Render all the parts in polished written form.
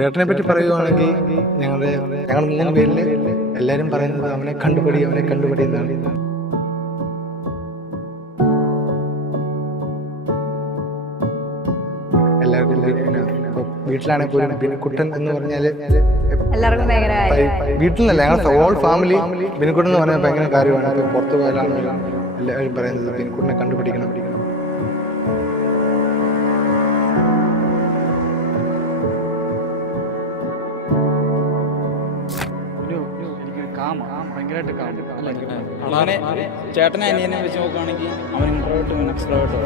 ചേട്ടനെ പറ്റി പറയുവാണെങ്കിൽ ഞങ്ങൾ 3 പേരില് എല്ലാരും പറയുന്നത് അവനെ കണ്ടുപിടി എന്നാണ്. എല്ലാവർക്കും വീട്ടിലാണെങ്കിൽ പോലും ബിനുക്കുട്ടൻ എന്ന് പറഞ്ഞാല് വീട്ടിലല്ല, ഞങ്ങളുടെ ഹോൾ ഫാമിലി ബിനുക്കുട്ടൻ എന്ന് പറഞ്ഞാൽ ഭയങ്കര കാര്യമാണ്. ഇപ്പൊ പുറത്തു പോയാലാണ് എല്ലാവരും പറയുന്നത് ബിനുക്കുട്ടനെ കണ്ടുപിടിക്കണം. ചേട്ടനെ അനിയനെ വെച്ച് നോക്കുകയാണെങ്കിൽ അവൻ ഇൻട്രോവേർട്ടും എക്സ്ട്രോവേർട്ടും.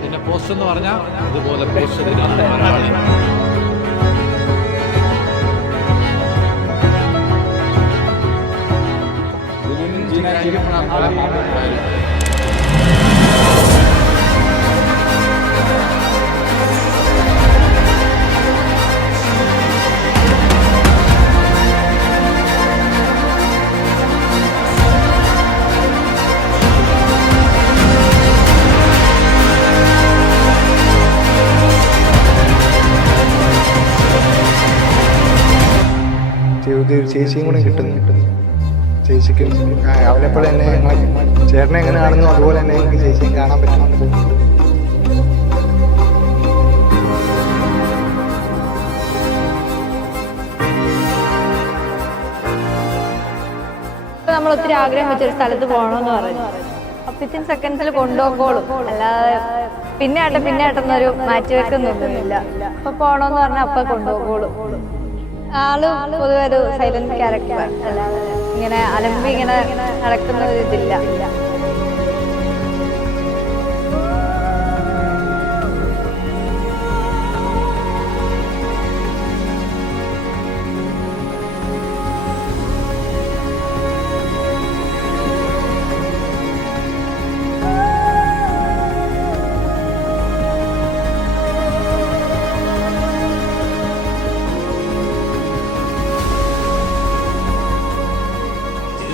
പിന്നെ പോസ്റ്റ് എന്ന് പറഞ്ഞാൽ ഇതുപോലെ പോസ്റ്റ് ചേച്ചിയും കൂടെ കിട്ടുന്നു. ചേച്ചിക്കും അവനെപ്പോലെ തന്നെ ചേട്ടനെ എങ്ങനെ കാണുന്നു അതുപോലെ തന്നെ എനിക്ക് ചേച്ചിയും കാണാൻ പറ്റും. നമ്മൾ ഒത്തിരി ആഗ്രഹം വെച്ചൊരു സ്ഥലത്ത് പോകണമെന്ന് പറഞ്ഞു. 15 സെക്കൻഡ്സിൽ കൊണ്ടുപോക്കോളും, അല്ലാതെ പിന്നെ ആട്ടെന്നൊരു മാറ്റിവെക്കുന്നൊന്നുമില്ല. അപ്പൊ പോണോന്ന് പറഞ്ഞാൽ അപ്പൊ കൊണ്ടുപോക്കോളും. ആള് പൊതുവെ ഒരു സൈലന്റ് ക്യാരക്ടർ, അല്ലാതെ ഇങ്ങനെ അലമ്പി ഇങ്ങനെ നടക്കുന്ന ഒരു ഇതില്ല.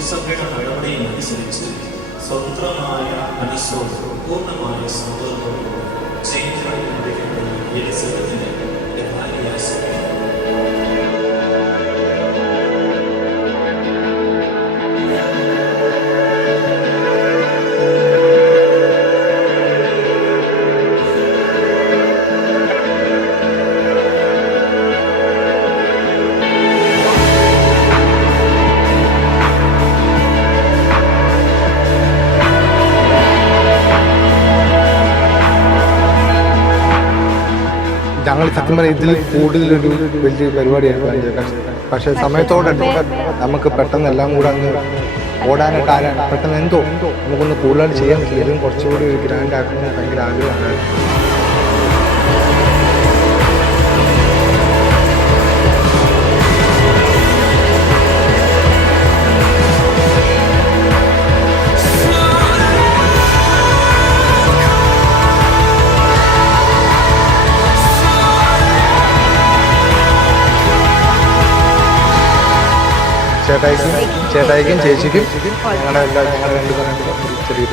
സഭയുടെ നടപടിയനുസരിച്ച് സ്വതന്ത്രമായ മനസ്സോട് പൂർണ്ണമായ സമ്മതത്തോടുകൂടി ചേഞ്ച് എലിസബത്തിന് ഞങ്ങൾ സത്യം പറഞ്ഞാൽ ഇതിൽ കൂടുതലൊരു വലിയ പരിപാടിയാണ്. പക്ഷെ സമയത്തോടെ നമുക്ക് പെട്ടെന്ന് എല്ലാം കൂടെ അങ്ങ് ഓടാനായിട്ട് പെട്ടെന്ന് എന്തോ നമുക്കൊന്ന് കൂടുതലായിട്ട് ചെയ്യാൻ പറ്റില്ല. ഇതും കുറച്ചുകൂടി ഗ്രാൻഡ് ആക്കണമെന്ന് ഭയങ്കര ആഗ്രഹമാണ്. ചേട്ടായിക്കും ചേച്ചിക്കും ഞങ്ങളുടെ 2 പേരും ചെറിയ